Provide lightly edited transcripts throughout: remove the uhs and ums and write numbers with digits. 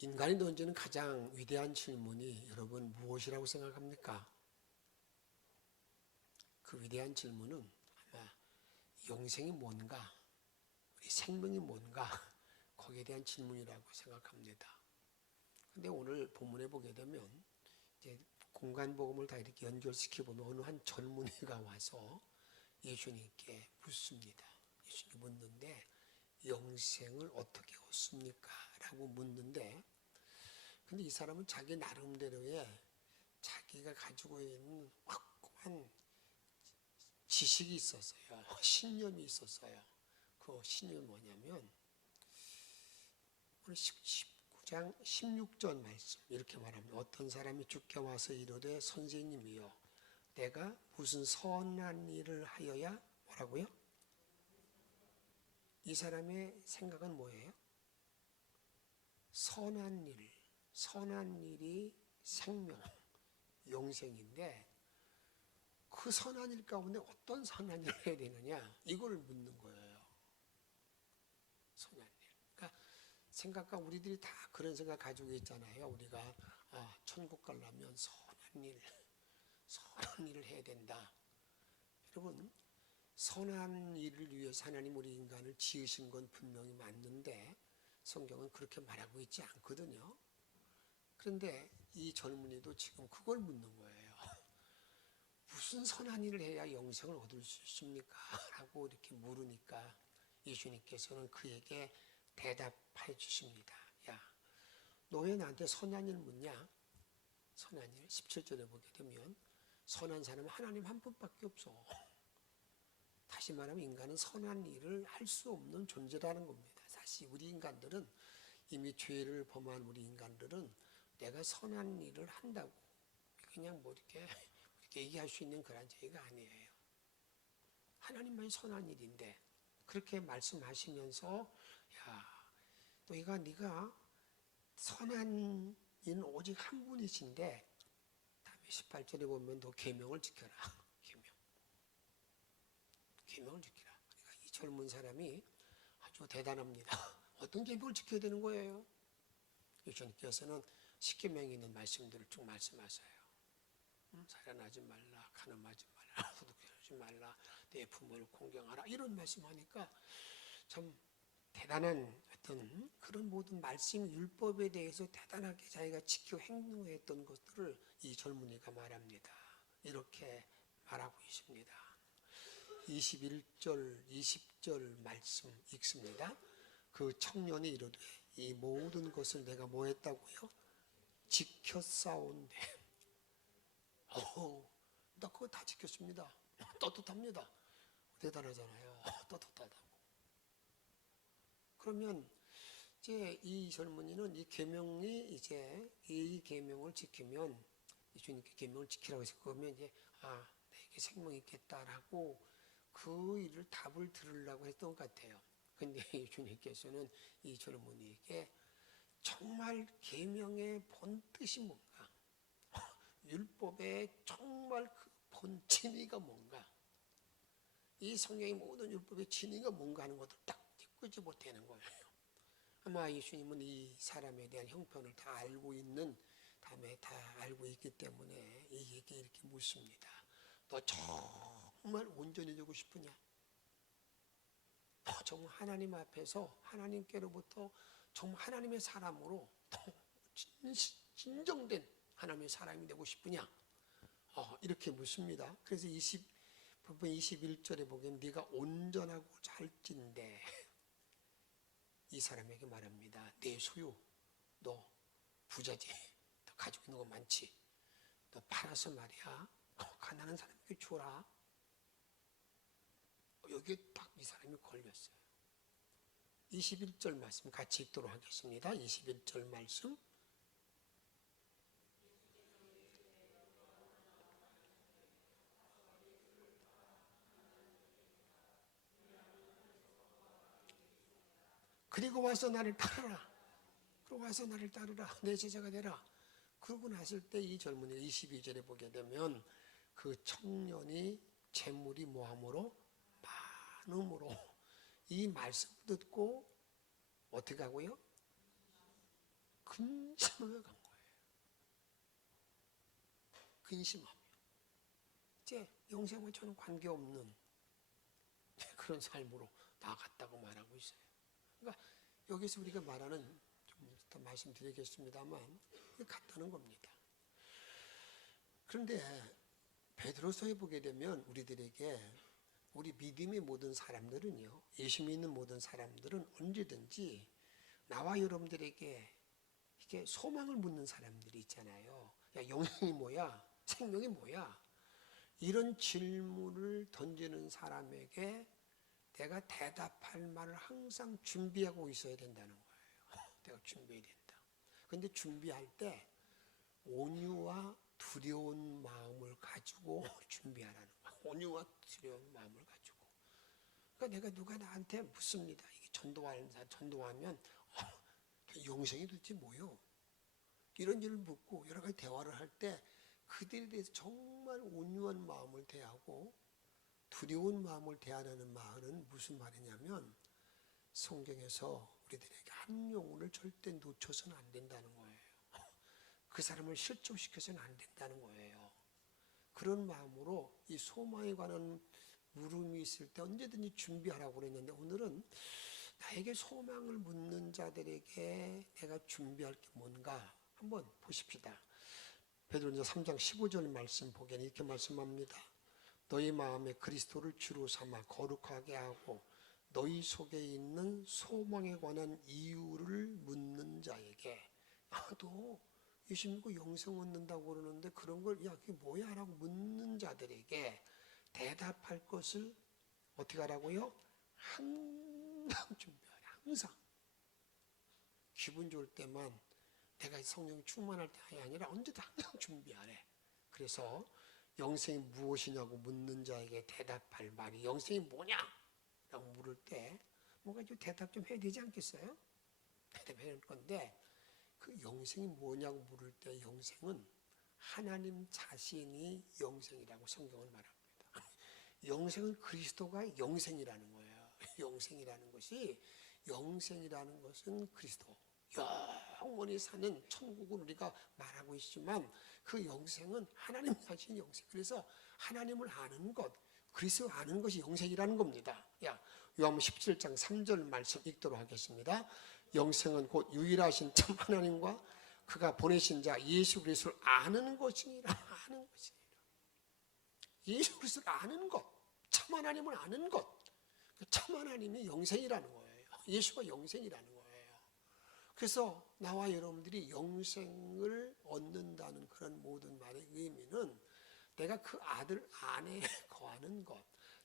인간이 던지는 가장 위대한 질문이 여러분 무엇이라고 생각합니까? 그 위대한 질문은 아마 영생이 뭔가, 우리 생명이 뭔가, 거기에 대한 질문이라고 생각합니다. 근데 오늘 본문에 보게 되면 이제 공간복음을 다 이렇게 연결시켜 보면 어느 한 젊은이가 와서 예수님께 묻습니다. 예수님께 묻는데 영생을 어떻게 얻습니까? 라고 묻는데, 근데 이 사람은 자기 나름대로의 자기가 가지고 있는 확고한 지식이 있었어요. 신념이 있었어요. 그 신념이 뭐냐면 우리 19장 16절 말씀 이렇게 말합니다. 어떤 사람이 주께 와서 이르되 선생님이여 내가 무슨 선한 일을 하여야 뭐라고요? 이 사람의 생각은 뭐예요? 선한 일, 선한 일이 생명, 영생인데 그 선한 일 가운데 어떤 선한 일을 해야 되느냐 이걸 묻는 거예요. 선한 일. 그러니까 생각과 우리들이 다 그런 생각 가지고 있잖아요. 우리가 천국 가려면 선한 일을 해야 된다. 여러분 선한 일을 위해서 하나님 우리 인간을 지으신 건 분명히 맞는데 성경은 그렇게 말하고 있지 않거든요. 그런데 이 젊은이도 지금 그걸 묻는 거예요. 무슨 선한 일을 해야 영생을 얻을 수 있습니까? 라고 이렇게 물으니까 예수님께서는 그에게 대답해 주십니다. 야, 너 왜 나한테 선한 일 묻냐? 선한 일 17절에 보게 되면 선한 사람은 하나님 한 분밖에 없어. 다시 말하면 인간은 선한 일을 할 수 없는 존재라는 겁니다. 사실 우리 인간들은 이미 죄를 범한 우리 인간들은 내가 선한 일을 한다고 그냥 뭐 이렇게 얘기할 수 있는 그런 죄가 아니에요. 하나님만이 선한 일인데 그렇게 말씀하시면서 야, 네가 선한 이는 오직 한 분이신데 다음에 18절에 보면 너 계명을 지켜라. 계명을 지키라. 그러니까 이 젊은 사람이 아주 대단합니다. 어떤 계명을 지켜야 되는 거예요? 예수님께서는 십계명에 있는 말씀들을 쭉 말씀하세요. 살인하지 말라, 간음하지 말라, 도둑질하지 말라, 내 부모를 공경하라 이런 말씀하니까 참 대단한 어떤 그런 모든 말씀 율법에 대해서 대단하게 자기가 지켜 행동했던 것들을 이 젊은이가 말합니다. 이렇게 말하고 있습니다. 21절, 20절 말씀 읽습니다. 그 청년이 이르되 이 모든 것을 내가 뭐 했다고요? 지켰사온데 나 그거 다 지켰습니다. 떳떳합니다. 대단하잖아요. 떳떳하다고. 그러면 이제 이 젊은이는 이 계명이 이제 이 계명을 지키면 주님께 계명을 지키라고 해서 그러면 이제 내게 생명이 있겠다라고 그 일을 답을 들으려고 했던 것 같아요. 근데 주님께서는 이 젊은이에게 정말 계명의 본 뜻이 뭔가, 율법의 정말 그 본 진의가 뭔가, 이 성경의 모든 율법의 진의가 뭔가 하는 것을 딱 짚지 못하는 거예요. 아마 예수님은 이 사람에 대한 형편을 다 알고 있는 다음에 다 알고 있기 때문에 이에게 이렇게 묻습니다. 너 정말 온전히 되고 싶으냐? 너 정말 하나님 앞에서 하나님께로부터 정말 하나님의 사람으로 진정된 하나님의 사람이 되고 싶으냐? 이렇게 묻습니다. 그래서 21절에 보면 네가 온전하고 잘진데 이 사람에게 말합니다. 내 소유, 너 부자지, 너 가지고 있는 거 많지, 너 팔아서 말이야 가난한 사람에게 줘라. 여기에 딱 이 사람이 걸렸어요. 21절 말씀 같이 읽도록 하겠습니다. 21절 말씀. 그리고 와서 나를 따르라. 그리고 와서 나를 따르라. 내 제자가 되라. 그러고 났을 때 이 젊은이가 22절에 보게 되면 그 청년이 재물이 뭐함으로? 많음으로 이 말씀 듣고 어떻게 하고요? 근심하며 간 거예요. 근심하며. 이제 영생과 저는 관계없는 그런 삶으로 나아갔다고 말하고 있어요. 그러니까 여기서 우리가 말하는, 좀 더 말씀드리겠습니다만, 같다는 겁니다. 그런데 베드로서에 보게 되면 우리들에게, 우리 믿음의 모든 사람들은요, 예수 믿는 모든 사람들은 언제든지 나와 여러분들에게 이게 소망을 묻는 사람들이 있잖아요. 야, 영생이 뭐야? 생명이 뭐야? 이런 질문을 던지는 사람에게 내가 대답할 말을 항상 준비하고 있어야 된다는 거예요. 내가 준비해야 된다. 그런데 준비할 때 온유와 두려운 마음을 가지고 준비하라는 거예요. 온유와 두려운 마음을 가지고. 그러니까 내가 누가 나한테 묻습니다. 이게 전도하면 영생이 도대체 뭐요? 이런 일을 묻고 여러 가지 대화를 할 때 그들에 대해서 정말 온유한 마음을 대하고 두려운 마음을 대하라는 말은 무슨 말이냐면, 성경에서 우리들에게 한 영혼을 절대 놓쳐서는 안 된다는 거예요. 그 사람을 실족시켜서는 안 된다는 거예요. 그런 마음으로 이 소망에 관한 물음이 있을 때 언제든지 준비하라고 그랬는데, 오늘은 나에게 소망을 묻는 자들에게 내가 준비할 게 뭔가 한번 보십시다. 베드로전서 3장 15절 말씀 보기에는 이렇게 말씀합니다. 너희 마음에 그리스도를 주로 삼아 거룩하게 하고 너희 속에 있는 소망에 관한 이유를 묻는 자에게, 너 예수 믿고 영생 얻는다고 그러는데 그런 걸, 야, 그게 뭐야? 라고 묻는 자들에게 대답할 것을 어떻게 하라고요? 항상 준비하라. 항상. 기분 좋을 때만, 내가 성령 충만할 때 아니라 언제도 항상 준비하래. 그래서 영생이 무엇이냐고 묻는 자에게 대답할 말이, 영생이 뭐냐? 라고 물을 때 뭔가 좀 대답 좀 해야 되지 않겠어요? 대답해야 할 건데, 그 영생이 뭐냐고 물을 때 영생은 하나님 자신이 영생이라고 성경은 말합니다. 영생은 그리스도가 영생이라는 거예요. 영생이라는 것은 그리스도, 영원히 사는 천국을 우리가 말하고 있지만 그 영생은 하나님 자신이 영생. 그래서 하나님을 아는 것, 그리스도 아는 것이 영생이라는 겁니다. 요한복음 17장 3절 말씀 읽도록 하겠습니다. 영생은 곧 유일하신 참 하나님과 그가 보내신 자 예수 그리스도를 아는 것이니라. 아는 것이니라. 예수 그리스도를 아는 것, 참 하나님을 아는 것, 참 하나님이 영생이라는 거예요. 예수가 영생이라는 거예요. 그래서 나와 여러분들이 영생을 얻는다는 그런 모든 말의 의미는, 내가 그 아들 안에 거하는 것,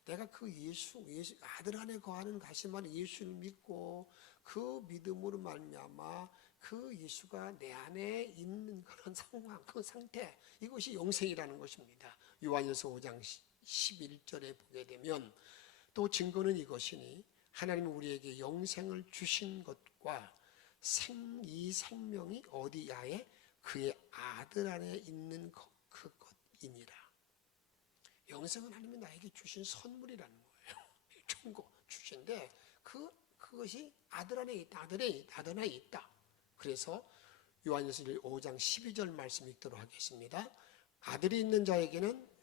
내가 그 예수 아들 안에 거하는 가시만 예수를 믿고 그 믿음으로 말미암아 그 예수가 내 안에 있는 그런 상황, 그 상태, 이것이 영생이라는 것입니다. 요한일서 5장 11절에 보게 되면, 또 증거는 이것이니 하나님이 우리에게 영생을 주신 것과 이 생명이 어디야에 그의 아들 안에 있는 그것이니라. 영생은 하나님이 나에게 주신 선물이라는 거예요. 좋은 거 주신데 그것이 아들 안에 있다. 아들 안에 있다. 그래서 요한일서 5장 12절 말씀 읽도록 하겠습니다. 아들이 있는 자에게는,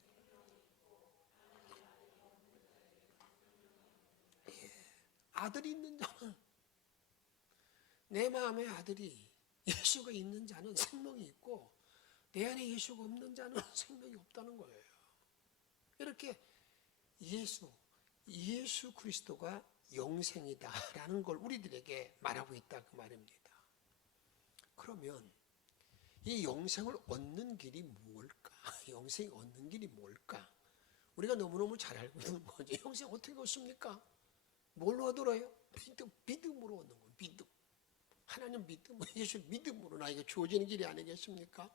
아들이 있는 자는, 내 마음에 아들이 예수가 있는 자는 생명이 있고 내 안에 예수가 없는 자는 생명이 없다는 거예요. 이렇게 예수 그리스도가 영생이다라는 걸 우리들에게 말하고 있다 그 말입니다. 그러면 이 영생을 얻는 길이 뭘까? 영생이 얻는 길이 뭘까? 우리가 너무너무 잘 알고 있는 거죠. 영생 어떻게 얻습니까? 뭘로 얻어요? 믿음으로 얻는 거예요. 믿음. 하나님 믿음, 예수 믿음으로 나에게 주어지는 길이 아니겠습니까?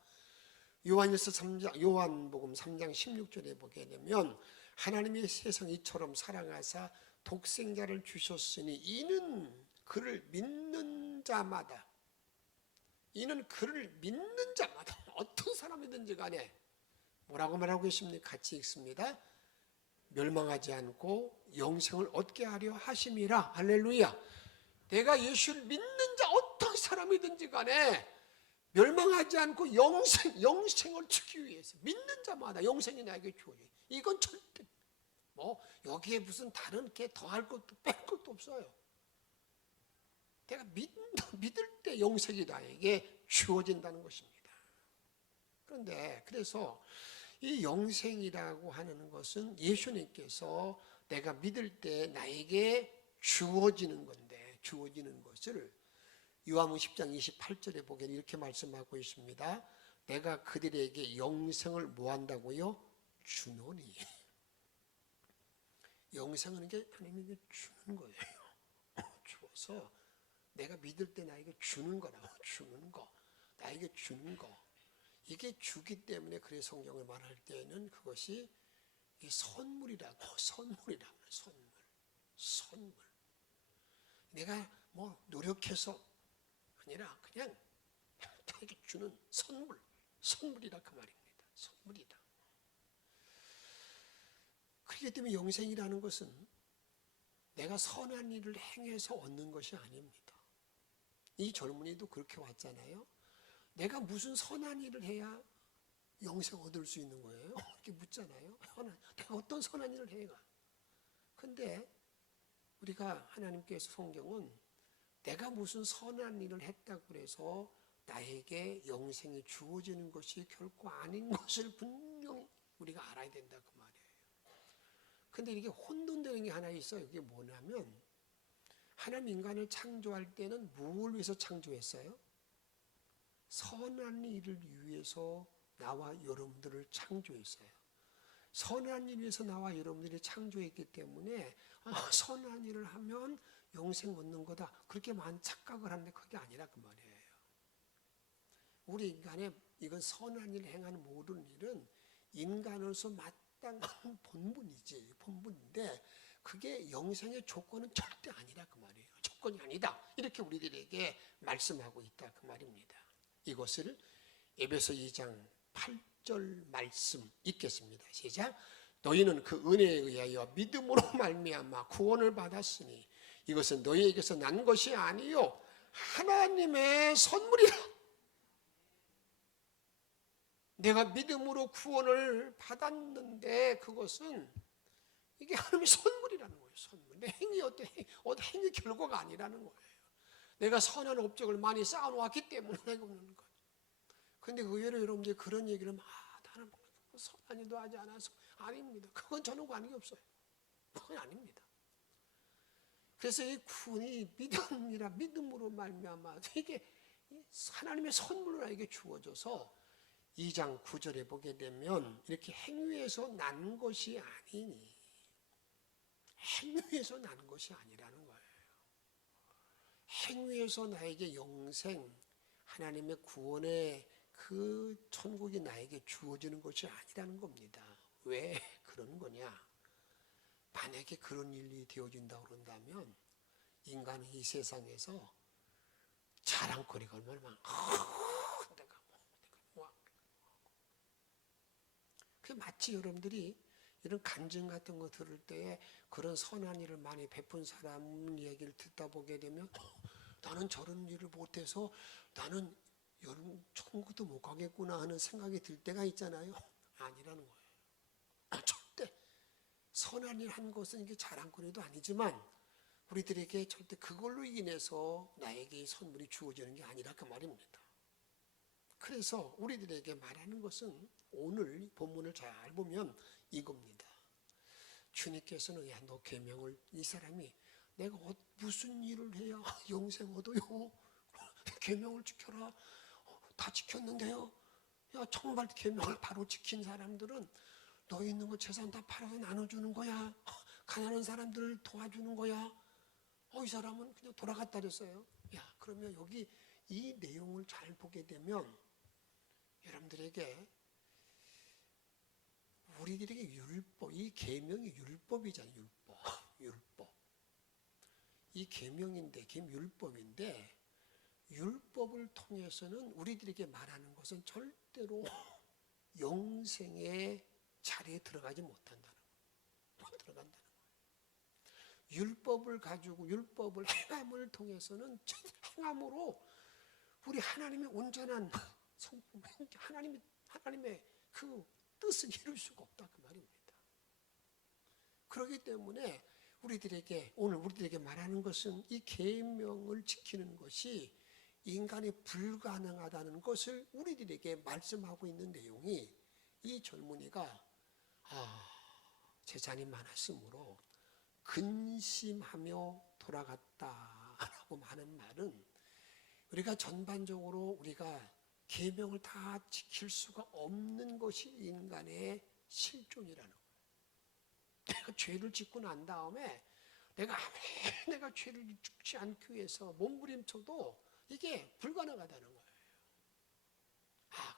요한복음 3장 16절에 보게 되면, 하나님이 세상 이처럼 사랑하사 독생자를 주셨으니 이는 그를 믿는 자마다 어떤 사람이든지 간에 뭐라고 말하고 계십니까? 같이 읽습니다. 멸망하지 않고 영생을 얻게 하려 하심이라. 할렐루야. 내가 예수를 믿는 자 어떤 사람이든지 간에 멸망하지 않고 영생을 주기 위해서 믿는 자마다 영생이 나에게 주어져요. 이건 절대 여기에 무슨 다른 게 더할 것도 뺄 것도 없어요. 내가 믿을 때 영생이 나에게 주어진다는 것입니다. 그런데 그래서 이 영생이라고 하는 것은 예수님께서 내가 믿을 때 나에게 주어지는 건데, 주어지는 것을 요한복음 10장 28절에 보면 이렇게 말씀하고 있습니다. 내가 그들에게 영생을 뭐 한다고요? 주노니. 영생은 이게 하나님이 주는 거예요. 주어서 내가 믿을 때 나에게 주는 거라고. 주는 거, 나에게 주는 거. 이게 주기 때문에 그래 성경을 말할 때는 그것이 이 선물이라고. 선물. 내가 노력해서 아니라 그냥 나에게 주는 선물이라 그 말입니다. 선물이다. 그렇기 때문에 영생이라는 것은 내가 선한 일을 행해서 얻는 것이 아닙니다. 이 젊은이도 그렇게 왔잖아요. 내가 무슨 선한 일을 해야 영생 얻을 수 있는 거예요? 이렇게 묻잖아요. 내가 어떤 선한 일을 해가? 근데 우리가 하나님께서 성경은 내가 무슨 선한 일을 했다고 해서 나에게 영생이 주어지는 것이 결코 아닌 것을 분명히 우리가 알아야 된다 그 말이에요. 근데 이게 혼돈되는 게 하나 있어요. 그게 뭐냐면 하나님 인간을 창조할 때는 뭘 위해서 창조했어요? 선한 일을 위해서 나와 여러분들을 창조했어요. 선한 일을 위해서 나와 여러분들이 창조했기 때문에 선한 일을 하면 영생 얻는 거다. 그렇게만 착각을 하는데 그게 아니라 그 말이에요. 우리 인간의 이건 선한 일을 행하는 모든 일은 인간으로서 마땅한 본분인데 그게 영생의 조건은 절대 아니라 그 말이에요. 조건이 아니다. 이렇게 우리들에게 말씀하고 있다 그 말입니다. 이것을 에베소 2장 8절 말씀 읽겠습니다. 시작. 너희는 그 은혜에 의하여 믿음으로 말미암아 구원을 받았으니 이것은 너희에게서 난 것이 아니요 하나님의 선물이라. 내가 믿음으로 구원을 받았는데 그것은 이게 하나님의 선물이라는 거예요. 선물. 내 행위 어떤 행위 결과가 아니라는 거예요. 내가 선한 업적을 많이 쌓아놓았기 때문에 내가 없는 거예요. 근데 의외로 여러분들이 그런 얘기를 나는 선한 일도 하지 않아서 아닙니다. 그건 저는 관계 없어요. 그건 아닙니다. 그래서 이 구원이 믿음으로 말미암아 이게 하나님의 선물로 나에게 주어져서 2장 9절에 보게 되면 이렇게 행위에서 난 것이 아니니 행위에서 난 것이 아니라는 거예요. 행위에서 나에게 영생 하나님의 구원의 그 천국이 나에게 주어지는 것이 아니라는 겁니다. 왜 그러는 거냐? 만약에 그런 일이 되어진다고 그런다면 인간이 이 세상에서 자랑거리가 얼마나 내가 그 마치 여러분들이 이런 간증 같은 거 들을 때에 그런 선한 일을 많이 베푼 사람 얘기를 듣다 보게 되면 나는 저런 일을 못해서 나는 천국도 못 가겠구나 하는 생각이 들 때가 있잖아요. 아니라는 거예요. 절대 선한 일 한 것은 이게 자랑거리도 아니지만 우리들에게 절대 그걸로 인해서 나에게 선물이 주어지는 게 아니라 그 말입니다. 그래서 우리들에게 말하는 것은 오늘 본문을 잘 보면 이겁니다. 주님께서는 야, 너 계명을 이 사람이 내가 무슨 일을 해야 영생 얻어요? 계명을 지켜라. 다 지켰는데요. 야, 정말 계명을 바로 지킨 사람들은 너희 있는 거 재산 다 팔아서 나눠주는 거야. 가난한 사람들을 도와주는 거야. 이 사람은 그냥 돌아갔다 그랬어요. 야, 그러면 여기 이 내용을 잘 보게 되면 여러분들에게 우리들에게 율법, 이 계명이 율법이잖아요. 율법. 이 계명인데, 율법인데 율법을 통해서는 우리들에게 말하는 것은 절대로 영생의 자리에 들어가지 못한다는 거예요. 들어간다는 거예요. 율법을 가지고 율법을 행함을 통해서는 행함으로 우리 하나님의 온전한 성품, 하나님의 그 뜻을 이룰 수가 없다 그 말입니다. 그렇기 때문에 오늘 우리들에게 말하는 것은 이 계명을 지키는 것이 인간이 불가능하다는 것을 우리들에게 말씀하고 있는 내용이, 이 젊은이가 재산이 많았으므로 근심하며 돌아갔다라고 하는 말은, 우리가 전반적으로 우리가 계명을 다 지킬 수가 없는 것이 인간의 실존이라는 거예요. 내가 죄를 짓고 난 다음에 내가 죄를 죽지 않기 위해서 몸부림쳐도 이게 불가능하다는 거예요.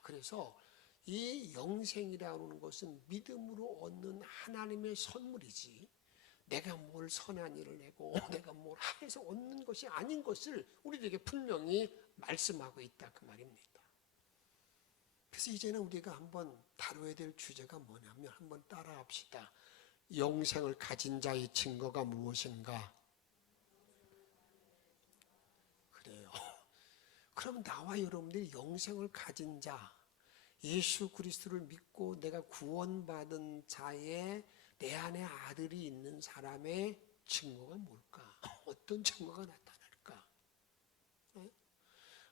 그래서 이 영생이라는 것은 믿음으로 얻는 하나님의 선물이지, 내가 뭘 선한 일을 내고 내가 뭘 해서 얻는 것이 아닌 것을 우리에게 분명히 말씀하고 있다 그 말입니다. 그래서 이제는 우리가 한번 다뤄야 될 주제가 뭐냐면, 한번 따라합시다. 영생을 가진 자의 증거가 무엇인가? 그래요. 그럼 나와 여러분들이 영생을 가진 자, 예수 그리스도를 믿고 내가 구원받은 자의 내 안에 아들이 있는 사람의 증거가 뭘까? 어떤 증거가 나타날까?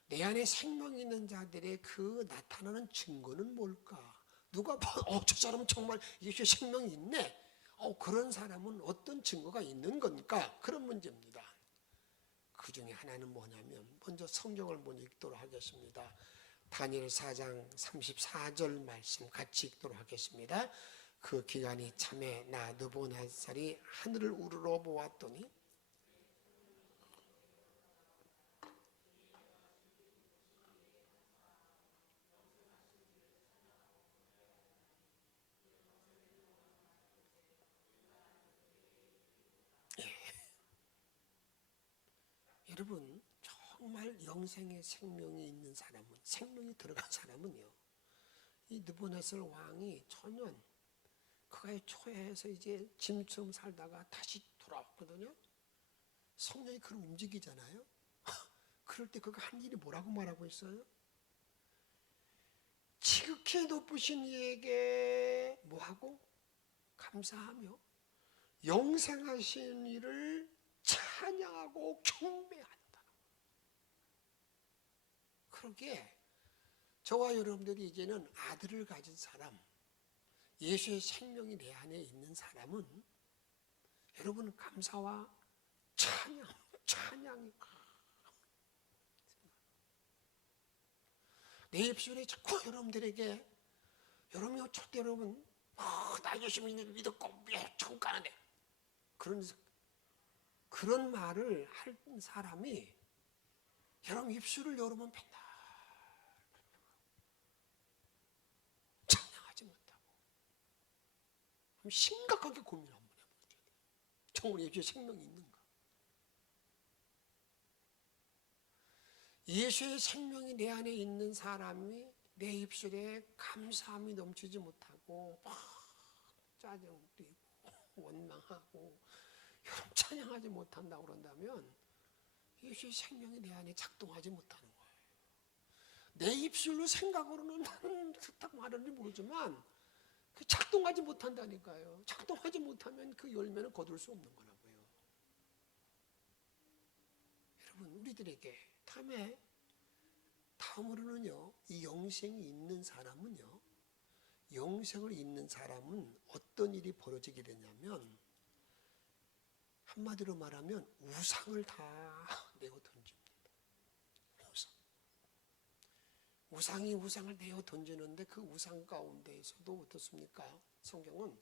내 안에 생명이 있는 자들의 그 나타나는 증거는 뭘까? 누가 저 사람은 정말 예수의 생명이 있네. 그런 사람은 어떤 증거가 있는 건가? 그런 문제입니다. 그 중에 하나는 뭐냐면, 먼저 성경을 먼저 읽도록 하겠습니다. 다니엘 4장 34절 말씀 같이 읽도록 하겠습니다. 그 기간이 참에 나 느부갓네살이 하늘을 우러러 보았더니 여러분, 정말 영생의 생명이 있는 사람은, 생명이 들어간 사람은요, 이 느부갓네살 왕이 천년 그가의 초해에서 이제 짐처럼 살다가 다시 돌아왔거든요. 성령이 그럼 움직이잖아요. 그럴 때 그가 한 일이 뭐라고 말하고 있어요? 지극히 높으신 이에게 뭐하고? 감사하며 영생하신 이를 찬양하고 경배한다. 그러기에 저와 여러분들이 이제는 아들을 가진 사람, 예수의 생명이 내 안에 있는 사람은 여러분 감사와 찬양이 내 입술에 자꾸 여러분들에게, 여러분이 절대 여러분 나 예수 믿었고 천국 가는데 그런 말을 할 사람이 여러분 입술을 열으면 맨날 찬양하지 못하고, 심각하게 고민 한번 해보세요. 정말 예수의 생명이 있는가? 예수의 생명이 내 안에 있는 사람이 내 입술에 감사함이 넘치지 못하고 막 짜증도 있고 원망하고 여러분 찬양하지 못한다고 그런다면 예수의 생명이 내 안에 작동하지 못하는 거예요. 내 입술로 생각으로는 나는 딱 말하는지 모르지만 작동하지 못한다니까요. 작동하지 못하면 그 열매는 거둘 수 없는 거라고요. 여러분, 우리들에게 다음으로는요, 이 영생이 있는 사람은요, 영생을 있는 사람은 어떤 일이 벌어지게 되냐면, 한마디로 말하면 우상을 다 내어 던집니다. 우상이 우상을 내어 던지는데 그 우상 가운데에서도 어떻습니까? 성경은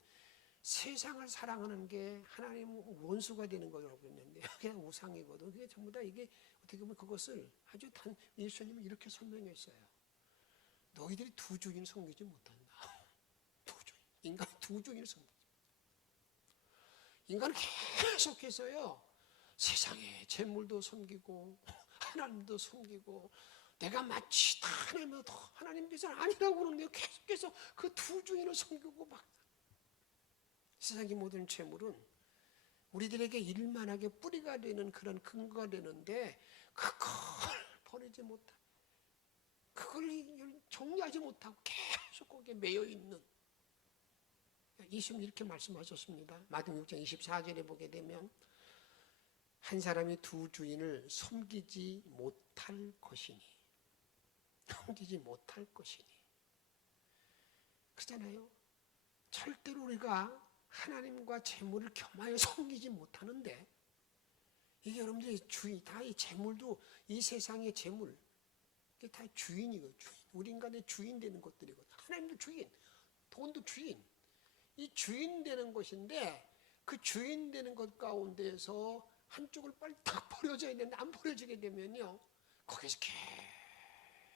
세상을 사랑하는 게 하나님 원수가 되는 거라고 했는데 그냥 우상이거든. 그게 전부 다 이게 어떻게 보면 그것을 아주 예수님이 이렇게 설명했어요. 너희들이 두 주인을 섬기지 못한다. 두 주인. 인간이 두 주인을 섬기지. 인간은 계속해서요, 세상에 재물도 섬기고 하나님도 섬기고, 내가 마치 다 하나님 뜻은 아니라고 그러는데 계속해서 그 두 주인을 섬기고 막. 세상의 모든 재물은 우리들에게 일만하게 뿌리가 되는 그런 근거가 되는데 그걸 버리지 못해. 그걸 정리하지 못하고 계속 거기에 매여 있는, 예수님이 이렇게 말씀하셨습니다. 마태복음 6장 24절에 보게 되면 한 사람이 두 주인을 섬기지 못할 것이니, 섬기지 못할 것이니, 그렇잖아요. 절대로 우리가 하나님과 재물을 겸하여 섬기지 못하는데, 이게 여러분들이 다 이 재물도 이 세상의 재물, 이게 다 주인이거든요. 주인. 우리 인간의 주인 되는 것들이거든요. 하나님도 주인, 돈도 주인. 이 주인 되는 것인데, 그 주인 되는 것 가운데에서 한쪽을 빨리 딱 버려져야 되는데, 안 버려지게 되면요, 거기서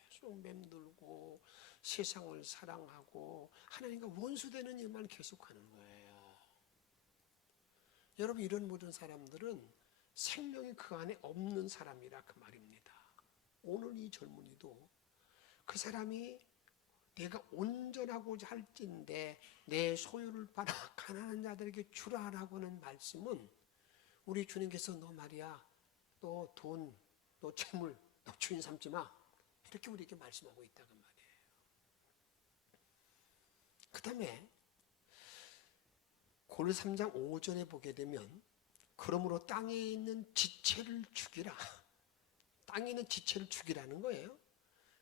계속 맴돌고 세상을 사랑하고 하나님과 원수되는 일만 계속하는 거예요. 여러분, 이런 모든 사람들은 생명이 그 안에 없는 사람이라 그 말입니다. 오늘 이 젊은이도 그 사람이 내가 온전하고자 할진대 내 소유를 팔아 가난한 자들에게 주라라고 하는 말씀은, 우리 주님께서 너 말이야, 너 돈, 너 재물, 너 주인 삼지 마, 이렇게 우리에게 말씀하고 있다는 말이에요. 그 다음에 골 3장 5절에 보게 되면, 그러므로 땅에 있는 지체를 죽이라. 땅에 있는 지체를 죽이라는 거예요.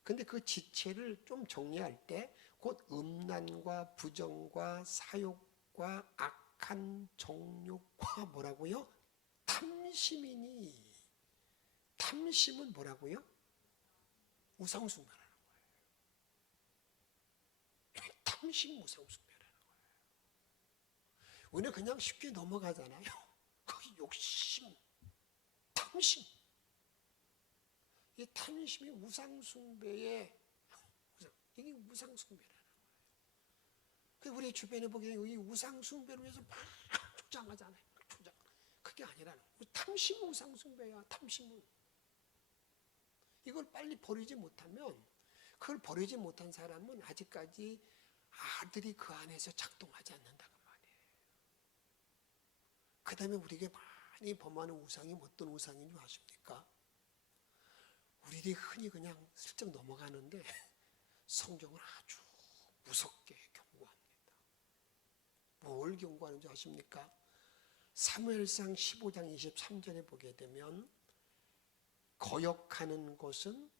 근데 그 지체를 좀 정리할 때, 곧 음란과 부정과 사욕과 악한 정욕과 뭐라고요? 탐심이니. 탐심은 뭐라고요? 우상숭배라는 거예요. 탐심 우상숭배라는 거예요. 우리는 그냥 쉽게 넘어가잖아요. 거기 욕심, 탐심. 이 탐심이 우상숭배의, 이게 우상숭배라는 거예요. 우리 주변에 보기에 이 우상숭배로 해서 막 주장하잖아요. 그게 아니라는 거예요. 탐심은 우상숭배야. 탐심은. 이걸 빨리 버리지 못하면, 그걸 버리지 못한 사람은 아직까지 아들이 그 안에서 작동하지 않는다는 말이에요. 그 다음에 우리에게 많이 범하는 우상이 어떤 우상인 줄 아십니까? 우리들이 흔히 그냥 슬쩍 넘어가는데 성경을 아주 무섭게 경고합니다. 뭘 경고하는 줄 아십니까? 사무엘상 15장 23절에 보게 되면, 거역하는 것은,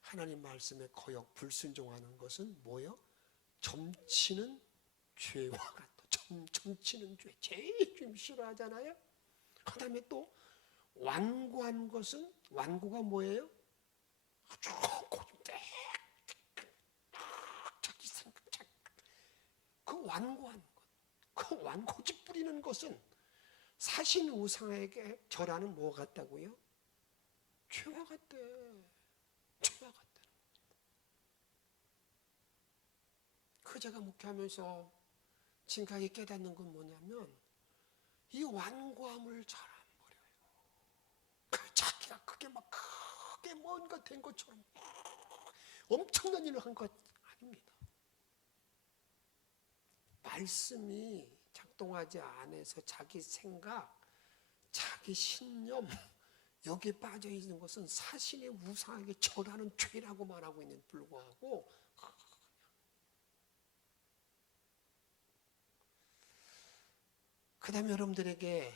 하나님 말씀에 거역, 불순종하는 것은 뭐예요? 점치는 죄와 같다. 점치는 죄, 제일 좀 싫어하잖아요. 그 다음에 또 완고한 것은, 완고가 뭐예요? 아주 자기 생각, 그 완고한 것, 그 완고집 부리는 것은 사신 우상에게 절하는 뭐 같다고요? 죄와 같대. 죄와 같대. 그 제가 목회하면서 지금까지 깨닫는 건 뭐냐면, 이 완고함을 잘 안 버려요. 자기가 크게 뭔가 된 것처럼 엄청난 일을 한 것 아닙니다. 말씀이 작동하지 않아서 자기 생각, 자기 신념, 여기에 빠져 있는 것은 사신의 우상에게 절하는 죄라고 말하고 있는 불구하고, 그 다음에 여러분들에게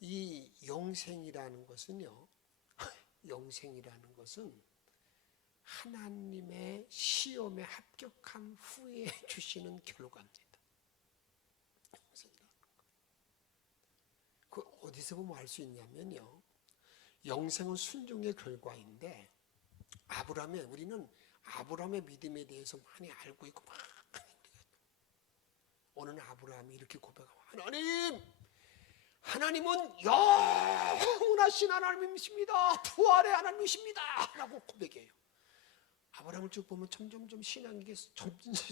이 영생이라는 것은요, 영생이라는 것은 하나님의 시험에 합격한 후에 주시는 결과입니다. 영생이라는 거. 그 어디서 보면 알 수 있냐면요, 영생은 순종의 결과인데, 우리는 아브라함의 믿음에 대해서 많이 알고 있고, 오늘 아브라함이 이렇게 고백하고, 하나님은 영원하신 하나님이십니다. 부활의 하나님이십니다. 라고 고백해요. 아브라함을 쭉 보면 점점 신앙이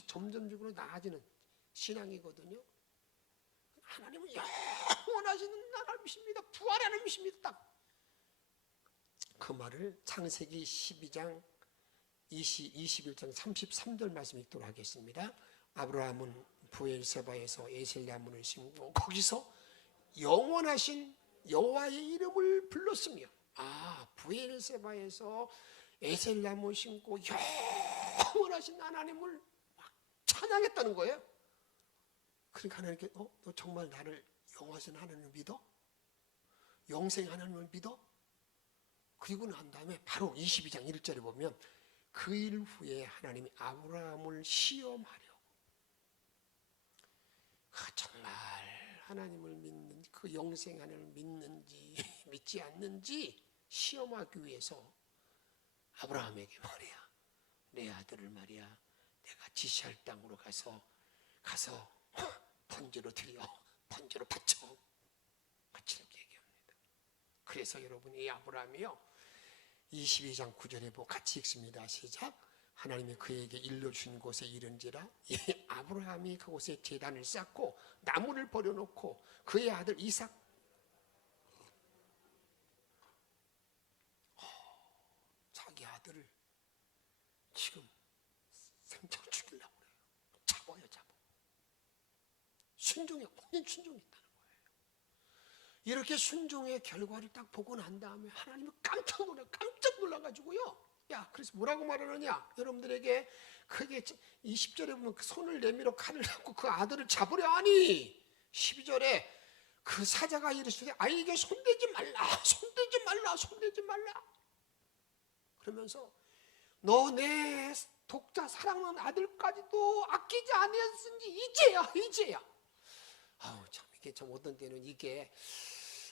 점점적으로 나아지는 신앙이거든요. 하나님은 영원하신 하나님이십니다. 부활의 하나님이십니다. 딱 그 말을 창세기 12장 21장 33절 말씀 읽도록 하겠습니다. 아브라함은 부엘세바에서 에셀 나무를 심고 거기서 영원하신 여호와의 이름을 불렀으며, 부엘세바에서 에셀나무 심고 영원하신 하나님을 막 찬양했다는 거예요. 그러니까 하나님께 너 정말 나를 영원하신 하나님을 믿어? 영생 하나님을 믿어? 그리고 난 다음에 바로 22장 1절에 보면 그 일 후에 하나님이 아브라함을 시험하려고 정말 하나님을 믿는 그 영생 하나님을 믿는지 믿지 않는지 시험하기 위해서 아브라함에게 말이야, 내 아들을 말이야 내가 지시할 땅으로 가서 번제로 드려, 번제로 바쳐 같이 이렇게 얘기합니다. 그래서 여러분 이 아브라함이요 22장 9절에 보고 같이 읽습니다. 시작. 하나님이 그에게 일러주신 곳에 이른지라 이 아브라함이 그곳에 제단을 쌓고 나무를 버려놓고 그의 아들 이삭 자기 아들을 지금 생체로 죽이려고 그래요. 잡아요. 순종에 완전 순종이 있다는 거예요. 이렇게 순종의 결과를 딱 보고 난 다음에 하나님은 깜짝 놀라가지고요. 야, 그래서 뭐라고 말하느냐? 여러분들에게 크게 20절에 보면 그 손을 내밀어 칼을 잡고 그 아들을 잡으려 하니 12절에 그 사자가 이르시되 아이에게 손대지 말라. 그러면서 너 내 독자 사랑하는 아들까지도 아끼지 아니했으니 이제야. 참 이게 참 어떤 때는 이게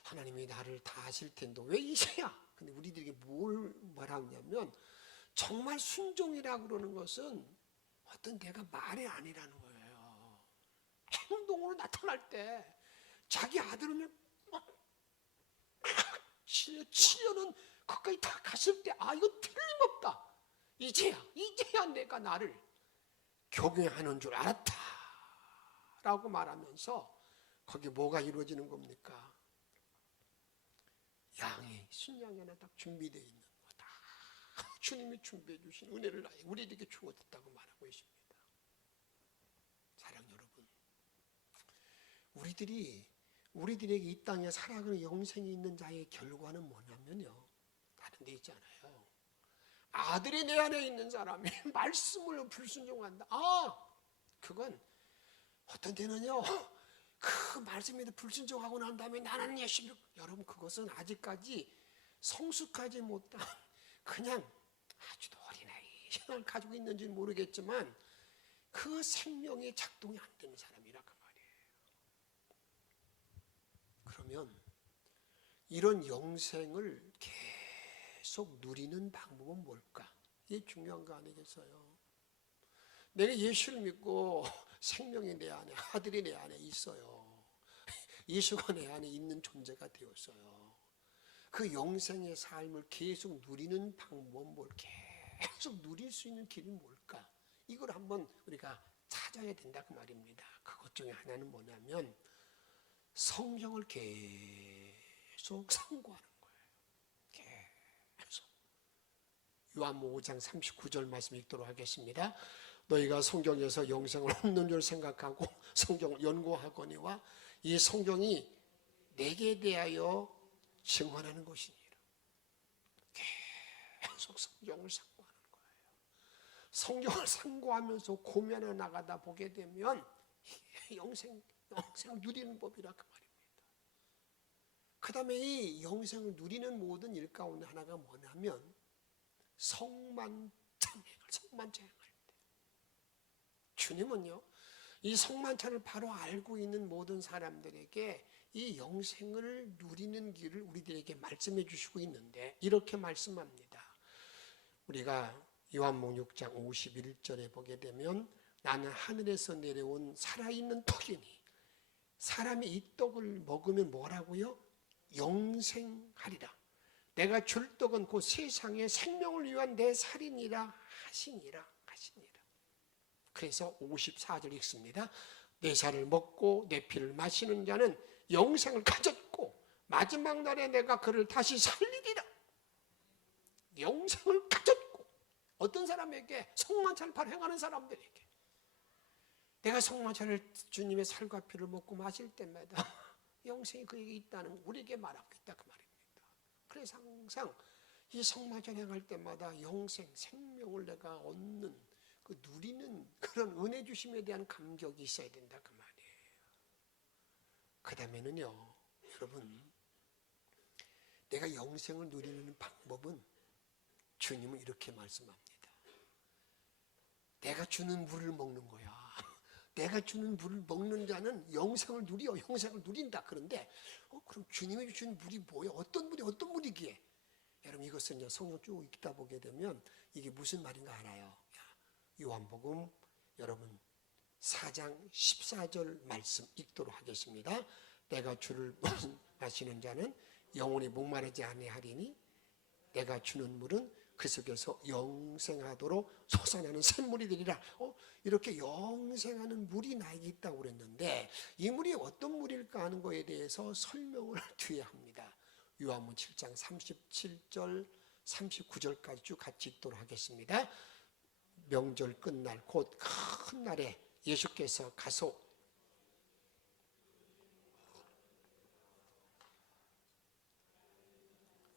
하나님이 나를 다 아실 텐데 왜 이제야? 근데 우리들에게 뭘 말하냐면 정말 순종이라고 그러는 것은 어떤 내가 말이 아니라는 거예요. 행동으로 나타날 때 자기 아들을 막 7년은 거기까지 다 갔을 때 이거 틀림없다. 이제야 내가 나를 교경하는 줄 알았다 라고 말하면서 거기 뭐가 이루어지는 겁니까? 양이 순양이 하나 딱 준비되어 있는 거다. 주님이 준비해 주신 은혜를 우리에게 주어졌다고 말하고 있습니다. 사랑 여러분, 우리들에게 이 땅에 살아가는 영생이 있는 자의 결과는 뭐냐면요, 다른 데 있지 않아요. 아들이 내 안에 있는 사람이 말씀을 불순종한다. 그건 어떤 때는요, 그 말씀에 불순종하고 난 다음에 나는 예수를, 여러분 그것은 아직까지 성숙하지 못한 그냥 아주도 어린아이를 가지고 있는지는 모르겠지만 그 생명이 작동이 안 되는 사람이라 그 말이에요. 그러면 이런 영생을 계속 누리는 방법은 뭘까? 이게 중요한 거 아니겠어요? 내가 예수를 믿고 생명이 내 안에, 아들이 내 안에 있어요. 예수가 내 안에 있는 존재가 되었어요. 그 영생의 삶을 계속 누리는 방법은 뭘까? 계속 누릴 수 있는 길이 뭘까? 이걸 한번 우리가 찾아야 된다 그 말입니다. 그것 중에 하나는 뭐냐면 성경을 계속 상고하는 거예요. 계속. 요한복음 5장 39절 말씀 읽도록 하겠습니다. 너희가 성경에서 영생을 없는 줄 생각하고 성경을 연구하거니와 이 성경이 내게 대하여 증언하는 것이니라. 계속 성경을 상고하는 거예요. 성경을 상고하면서 고면해 나가다 보게 되면 영생을 누리는 법이라 그 말입니다. 그 다음에 이 영생을 누리는 모든 일 가운데 하나가 뭐냐면 성만찬행할 때 주님은요 이 성만찬을 바로 알고 있는 모든 사람들에게 이 영생을 누리는 길을 우리들에게 말씀해 주시고 있는데 이렇게 말씀합니다. 우리가 요한복음 6장 51절에 보게 되면 나는 하늘에서 내려온 살아있는 떡이니 사람이 이 떡을 먹으면 뭐라고요? 영생하리라. 내가 줄 떡은 곧 세상의 생명을 위한 내 살이니라 하시니라. 그래서 54절 읽습니다. 내 살을 먹고 내 피를 마시는 자는 영생을 가졌고 마지막 날에 내가 그를 다시 살리리라. 영생을 가졌고 어떤 사람에게? 성만찬을 바로 행하는 사람들에게. 내가 성만찬을 주님의 살과 피를 먹고 마실 때마다 영생이 그에게 있다는 우리에게 말하고 있다 그 말입니다. 그래서 항상 이 성마전 행할 때마다 영생, 생명을 내가 얻는, 그 누리는 그런 은혜 주심에 대한 감격이 있어야 된다 그 말이에요. 그 다음에는요, 여러분, 내가 영생을 누리는 방법은 주님은 이렇게 말씀합니다. 내가 주는 물을 먹는 거야. 내가 주는 물을 먹는 자는 영생을 누려, 영생을 누린다. 그런데 그럼 주님이 주신 물이 뭐야? 어떤 물이 어떤 물이기에? 여러분, 이것은요, 성경 쭉 읽다 보게 되면 이게 무슨 말인가 알아요. 요한복음 여러분 4장 14절 말씀 읽도록 하겠습니다. 내가 주를 마시는 자는 영원히 목마르지 아니하리니 내가 주는 물은 그 속에서 영생하도록 솟아나는 샘물이 되리라. 이렇게 영생하는 물이 나에게 있다고 그랬는데 이 물이 어떤 물일까 하는 것에 대해서 설명을 뒤에 합니다. 요한복음 7장 37절 39절까지 쭉 같이 읽도록 하겠습니다. 명절 끝날 곧 큰 날에 예수께서 가서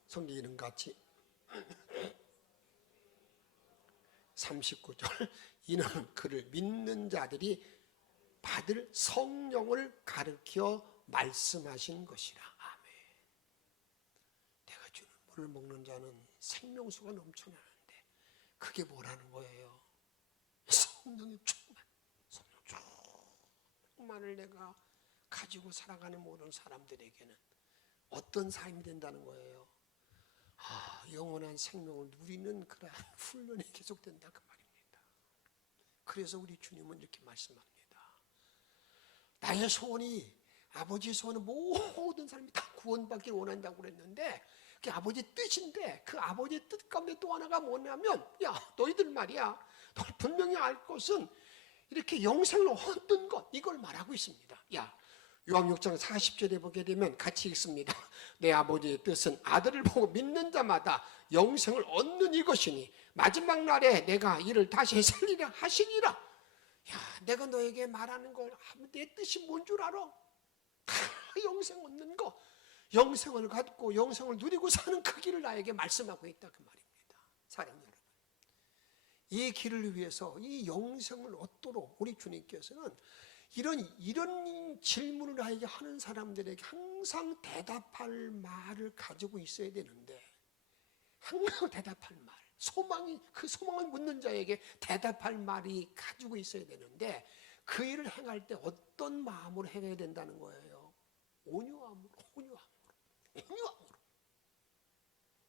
성경 이름 같이 39절 이는 그를 믿는 자들이 받을 성령을 가르쳐 말씀하신 것이라. 아멘. 내가 주는 물을 먹는 자는 생명수가 넘쳐나는데 그게 뭐라는 거예요? 성령의 충만, 성령 충만을 내가 가지고 살아가는 모든 사람들에게는 어떤 삶이 된다는 거예요? 영원한 생명을 누리는 그러한 훈련이 계속된다 그 말입니다. 그래서 우리 주님은 이렇게 말씀합니다. 나의 소원이, 아버지의 소원은 모든 사람이 다 구원받기 원한다고 그랬는데 그게 아버지의 뜻인데 그 아버지의 뜻 가운데 또 하나가 뭐냐면 너희들 말이야, 너희 분명히 알 것은 이렇게 영생을 얻는 것, 이걸 말하고 있습니다. 요한복음 6장 40절에 보게 되면 같이 읽습니다. 내 아버지의 뜻은 아들을 보고 믿는 자마다 영생을 얻는 이것이니 마지막 날에 내가 이를 다시 살리라 하시니라. 내가 너에게 말하는 걸 내 뜻이 뭔 줄 알아? 다 영생 얻는 거, 영생을 갖고 영생을 누리고 사는 그 길을 나에게 말씀하고 있다 그 말입니다. 사랑하는 여러분, 이 길을 위해서 이 영생을 얻도록 우리 주님께서는 이런 질문을 나에게 하는 사람들에게 항상 대답할 말을 가지고 있어야 되는데, 항상 대답할 말, 그 소망을 묻는 자에게 대답할 말이 가지고 있어야 되는데 그 일을 행할 때 어떤 마음으로 행해야 된다는 거예요? 온유함으로.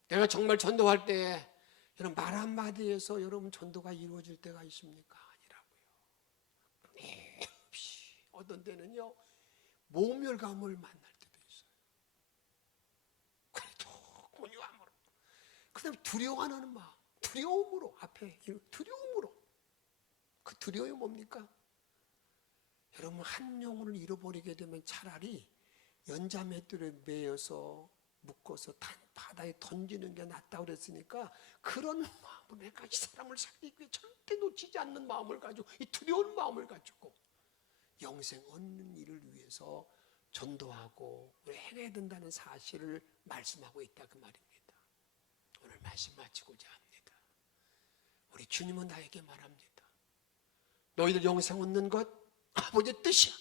내가 정말 전도할 때 여러분 말 한마디에서 여러분 전도가 이루어질 때가 있습니까? 어떤 때는요 모멸감을 만날 때도 있어요. 그래도 온유함으로. 그 다음에 두려워하는 마음, 두려움으로, 앞에 두려움으로. 그 두려움이 뭡니까? 여러분 한 영혼을 잃어버리게 되면 차라리 연자맷돌에 매여서 묶어서 바다에 던지는 게 낫다고 그랬으니까 그런 마음으로 내가 이 사람을 살리기 위해 절대 놓치지 않는 마음을 가지고, 이 두려운 마음을 가지고 영생 얻는 일을 위해서 전도하고 행해야 된다는 사실을 말씀하고 있다 그 말입니다. 오늘 말씀 마치고자 합니다. 우리 주님은 나에게 말합니다. 너희들 영생 얻는 것 아버지의 뜻이야.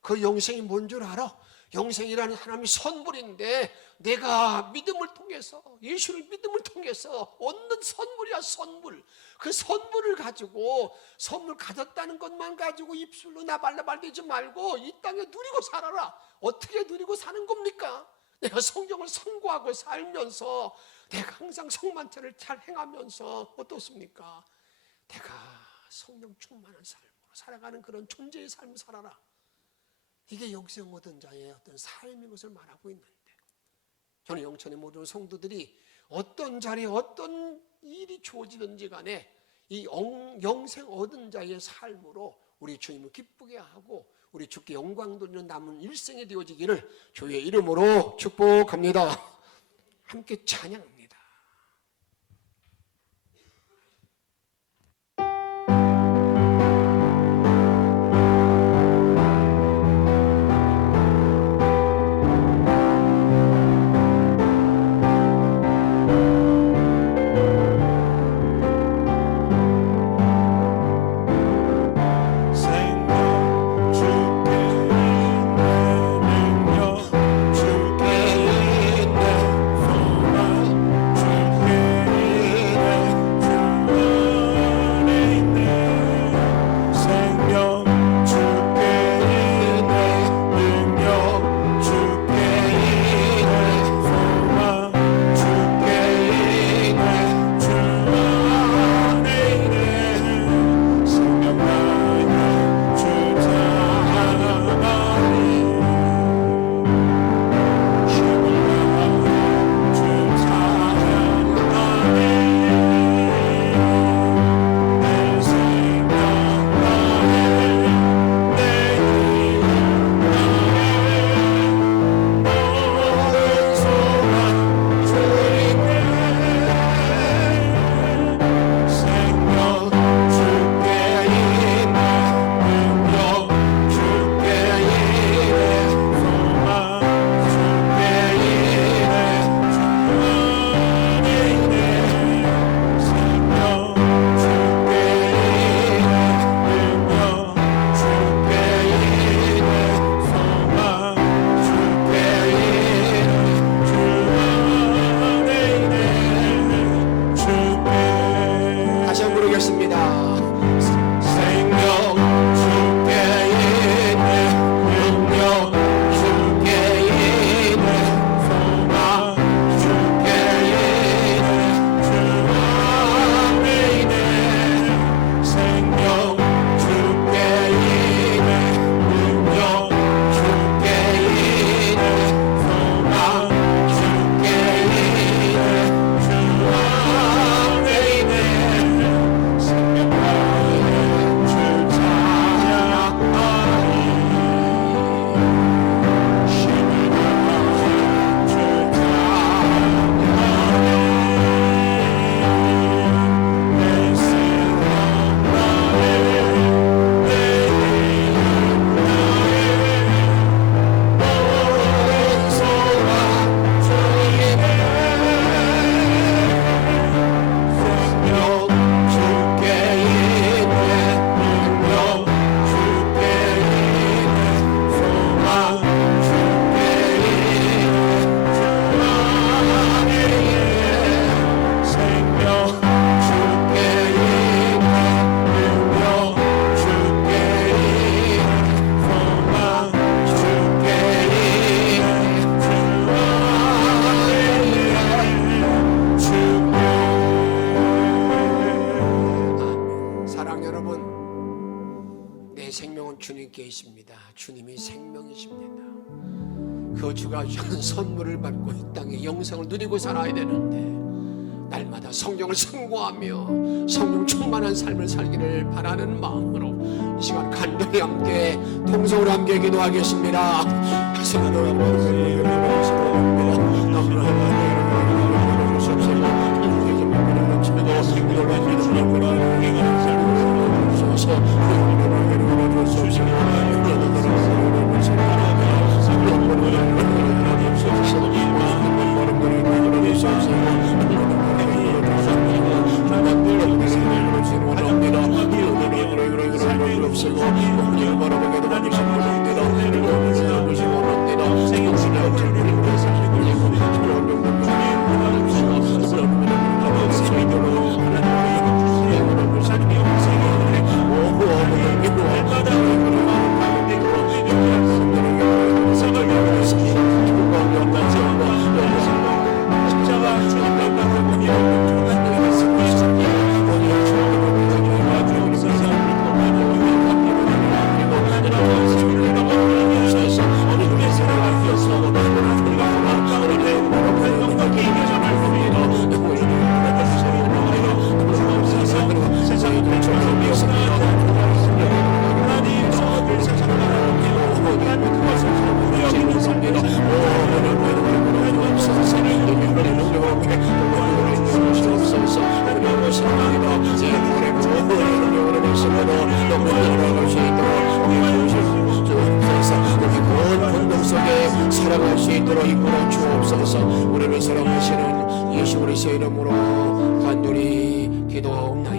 그 영생이 뭔 줄 알아? 영생이라는 하나님의 선물인데 내가 믿음을 통해서, 예수를 믿음을 통해서 얻는 선물이야, 선물. 그 선물을 가지고, 선물 가졌다는 것만 가지고 입술로 나발나발대지 말고 이 땅에 누리고 살아라. 어떻게 누리고 사는 겁니까? 내가 성경을 선고하고 살면서 내가 항상 성만찬을 잘 행하면서 어떻습니까? 내가 성령 충만한 삶으로 살아가는 그런 존재의 삶을 살아라. 이게 영생 얻은 자의 어떤 삶인 것을 말하고 있는데, 저는 영천의 모든 성도들이 어떤 자리에 어떤 일이 주어지든지 간에 이 영생 얻은 자의 삶으로 우리 주님을 기쁘게 하고 우리 주께 영광 돌리는 남은 일생이 되어지기를 주의 이름으로 축복합니다. 함께 찬양합니다. 생명은 주님께 있습니다. 주님이 생명이십니다. 그 주가 주는 선물을 받고 이 땅에 영생을 누리고 살아야 되는데 날마다 성경을 상고하며 성령 충만한 삶을 살기를 바라는 마음으로 이 시간 간절히 함께 통성으로 함께 기도하겠습니다. 살아갈 수 있도록 이끌어 주옵소서. 우리를 사랑하시는 예수 그리스도의 이름으로 간절히 기도하옵나이다.